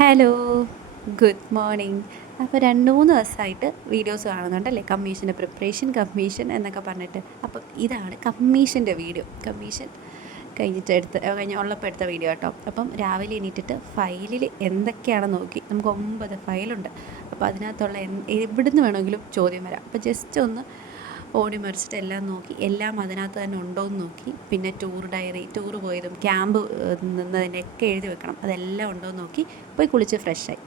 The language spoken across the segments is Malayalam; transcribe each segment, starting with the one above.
Hello, good morning. അപ്പോൾ 2-3 ദിവസമായിട്ട് വീഡിയോസ് കാണുന്നുണ്ടല്ലേ, കമ്മീഷൻ്റെ പ്രിപ്പറേഷൻ, കമ്മീഷൻ എന്നൊക്കെ പറഞ്ഞിട്ട്. അപ്പം ഇതാണ് കമ്മീഷൻ്റെ വീഡിയോ. കമ്മീഷൻ ഉള്ളപ്പോൾ എടുത്ത വീഡിയോ കേട്ടോ. അപ്പം രാവിലെ എണീറ്റിട്ട് ഫയലിൽ എന്തൊക്കെയാണെന്ന് നോക്കി. നമുക്ക് 9 ഫയലുണ്ട്. അപ്പോൾ അതിനകത്തുള്ള എവിടുന്ന് വേണമെങ്കിലും ചോദ്യം വരാം. അപ്പോൾ ജസ്റ്റ് ഒന്ന് ഓടി മറിച്ചിട്ട് എല്ലാം നോക്കി, എല്ലാം അതിനകത്ത് തന്നെ ഉണ്ടോ എന്ന് നോക്കി. പിന്നെ ടൂർ ഡയറി, ടൂർ പോയതും ക്യാമ്പ് നിന്നതിൻ്റെയൊക്കെ എഴുതി വെക്കണം, അതെല്ലാം ഉണ്ടോ എന്ന് നോക്കി പോയി കുളിച്ച് ഫ്രഷായി.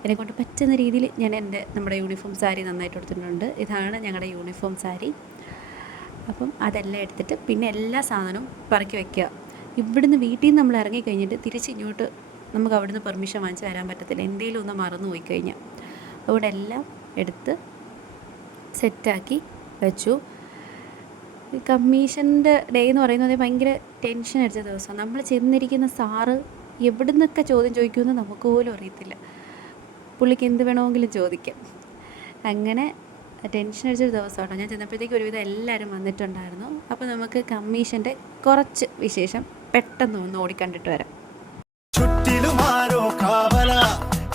എന്നെക്കൊണ്ട് പറ്റുന്ന രീതിയിൽ ഞാൻ നമ്മുടെ യൂണിഫോം സാരി നന്നായിട്ട് എടുത്തിട്ടുണ്ട്. ഇതാണ് ഞങ്ങളുടെ യൂണിഫോം സാരി. അപ്പം അതെല്ലാം എടുത്തിട്ട് പിന്നെ എല്ലാ സാധനവും പറക്കി വയ്ക്കുക. ഇവിടുന്ന് വീട്ടിൽ നിന്ന് നമ്മൾ ഇറങ്ങിക്കഴിഞ്ഞിട്ട് തിരിച്ചിങ്ങോട്ട് നമുക്ക് അവിടുന്ന് പെർമിഷൻ വാങ്ങിച്ച് വരാൻ പറ്റത്തില്ല, എന്തെങ്കിലും ഒന്ന് മറന്നു പോയി കഴിഞ്ഞാൽ. അതുകൊണ്ട് എല്ലാം എടുത്ത് സെറ്റാക്കി വെച്ചു. കമ്മീഷൻ്റെ ഡേ എന്ന് പറയുന്നത് ഭയങ്കര ടെൻഷൻ അടിച്ച ദിവസമാണ്. നമ്മൾ ചെന്നിരിക്കുന്ന സാറ് എവിടെ നിന്നൊക്കെ ചോദ്യം ചോദിക്കുമെന്ന് നമുക്ക് പോലും അറിയത്തില്ല. പുള്ളിക്ക് എന്ത് വേണമെങ്കിലും ചോദിക്കാം. അങ്ങനെ ടെൻഷൻ അടിച്ചൊരു ദിവസമാണ്. ഞാൻ ചെന്നപ്പോഴത്തേക്ക് ഒരുവിധം എല്ലാവരും വന്നിട്ടുണ്ടായിരുന്നു. അപ്പോൾ നമുക്ക് കമ്മീഷൻ്റെ കുറച്ച് വിശേഷം പെട്ടെന്ന് ഒന്ന് ഓടിക്കണ്ടിട്ട് വരാം. ചുറ്റിലുമാരോ കാവല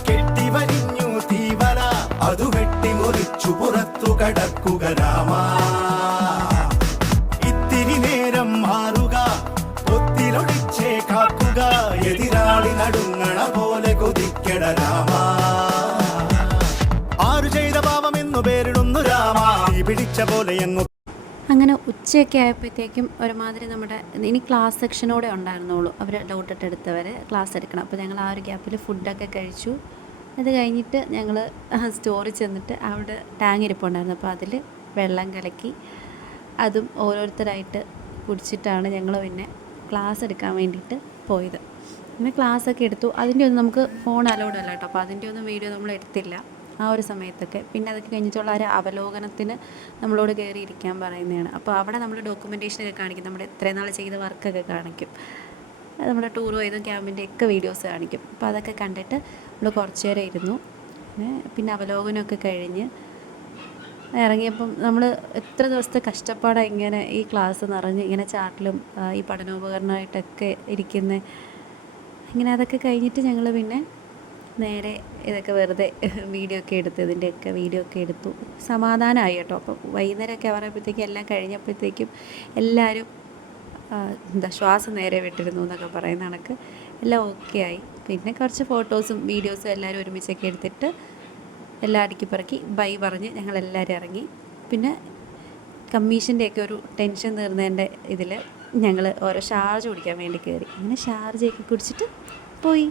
കെട്ടി വലിഞ്ഞു തീവല, അതു വെട്ടിമുറിച്ചു പുറത്തു കടക്കുക രാമ. ഇത്തിരി നേരം മാറുക, ഒത്തിലൊടിച്ചേ കാക്കുക, എതിരാളി നടുങ്ങണ പോലെ കൊതിക്കട രാമ. ആരു ചെയ്ത പാപമെന്നു പേരിടുന്നു രാമ, പിടിച്ച പോലെ എങ്ങു. അങ്ങനെ ഉച്ചയൊക്കെ ആയപ്പോഴത്തേക്കും ഒരുമാതിരി നമ്മുടെ ഇനി ക്ലാസ് സെക്ഷനോടെ ഉണ്ടായിരുന്നുള്ളൂ. അവർ ഡൗട്ടിട്ട് എടുത്തവർ ക്ലാസ് എടുക്കണം. അപ്പോൾ ഞങ്ങൾ ആ ഒരു ഗ്യാപ്പിൽ ഫുഡൊക്കെ കഴിച്ചു. അത് കഴിഞ്ഞിട്ട് ഞങ്ങൾ സ്റ്റോറിൽ ചെന്നിട്ട് അവിടെ ടാങ്ക് ഇരിപ്പുണ്ടായിരുന്നു. അപ്പോൾ അതിൽ വെള്ളം കലക്കി അതും ഓരോരുത്തരായിട്ട് കുടിച്ചിട്ടാണ് ഞങ്ങൾ പിന്നെ ക്ലാസ് എടുക്കാൻ വേണ്ടിയിട്ട് പോയത്. പിന്നെ ക്ലാസ്സൊക്കെ എടുത്തു. അതിൻ്റെ ഒന്നും നമുക്ക് ഫോൺ അലൗഡ് അല്ല കേട്ടോ. അപ്പോൾ അതിൻ്റെ ഒന്നും വീഡിയോ നമ്മൾ എടുത്തില്ല ആ ഒരു സമയത്തൊക്കെ. പിന്നെ അതൊക്കെ കഴിഞ്ഞിട്ടുള്ള ഒരു അവലോകനത്തിന് നമ്മളോട് കയറി ഇരിക്കാൻ പറയുന്നതാണ്. അപ്പോൾ അവിടെ നമ്മൾ ഡോക്യുമെൻറ്റേഷനൊക്കെ കാണിക്കും, നമ്മുടെ ഇത്രയും നാൾ ചെയ്ത വർക്കൊക്കെ കാണിക്കും, നമ്മുടെ ടൂർ പോയതും ക്യാമ്പിൻ്റെ ഒക്കെ വീഡിയോസ് കാണിക്കും. അപ്പോൾ അതൊക്കെ കണ്ടിട്ട് നമ്മൾ കുറച്ച് നേരം ഇരുന്നു. പിന്നെ അവലോകനമൊക്കെ കഴിഞ്ഞ് ഇറങ്ങിയപ്പം നമ്മൾ എത്ര ദിവസത്തെ കഷ്ടപ്പാടാണ് ഇങ്ങനെ ഈ ക്ലാസ് നിറഞ്ഞ് ഇങ്ങനെ ചാട്ടിലും ഈ പഠനോപകരണമായിട്ടൊക്കെ ഇരിക്കുന്നത്. ഇങ്ങനെ അതൊക്കെ കഴിഞ്ഞിട്ട് ഞങ്ങൾ പിന്നെ നേരെ ഇതൊക്കെ വെറുതെ വീഡിയോ ഒക്കെ എടുത്ത് ഇതിൻ്റെയൊക്കെ വീഡിയോ ഒക്കെ എടുത്തു. സമാധാനമായി കേട്ടോ. അപ്പം വൈകുന്നേരമൊക്കെ പറയുമ്പോഴത്തേക്കും എല്ലാം കഴിഞ്ഞപ്പോഴത്തേക്കും എല്ലാവരും ശ്വാസം നേരെ വിട്ടിരുന്നു എന്നൊക്കെ പറയുന്ന കണക്ക് എല്ലാം ഓക്കെ ആയി. പിന്നെ കുറച്ച് ഫോട്ടോസും വീഡിയോസും എല്ലാവരും ഒരുമിച്ചൊക്കെ എടുത്തിട്ട് എല്ലാം അടുക്കി പറക്കി ബൈ പറഞ്ഞ് ഞങ്ങളെല്ലാവരും ഇറങ്ങി. പിന്നെ കമ്മീഷൻ്റെയൊക്കെ ഒരു ടെൻഷൻ തീർന്നതിൻ്റെ ഇതിൽ ഞങ്ങൾ ഓരോ ഷാർജ് കുടിക്കാൻ വേണ്ടി കയറി. അങ്ങനെ ഷാർജയൊക്കെ കുടിച്ചിട്ട് പോയി.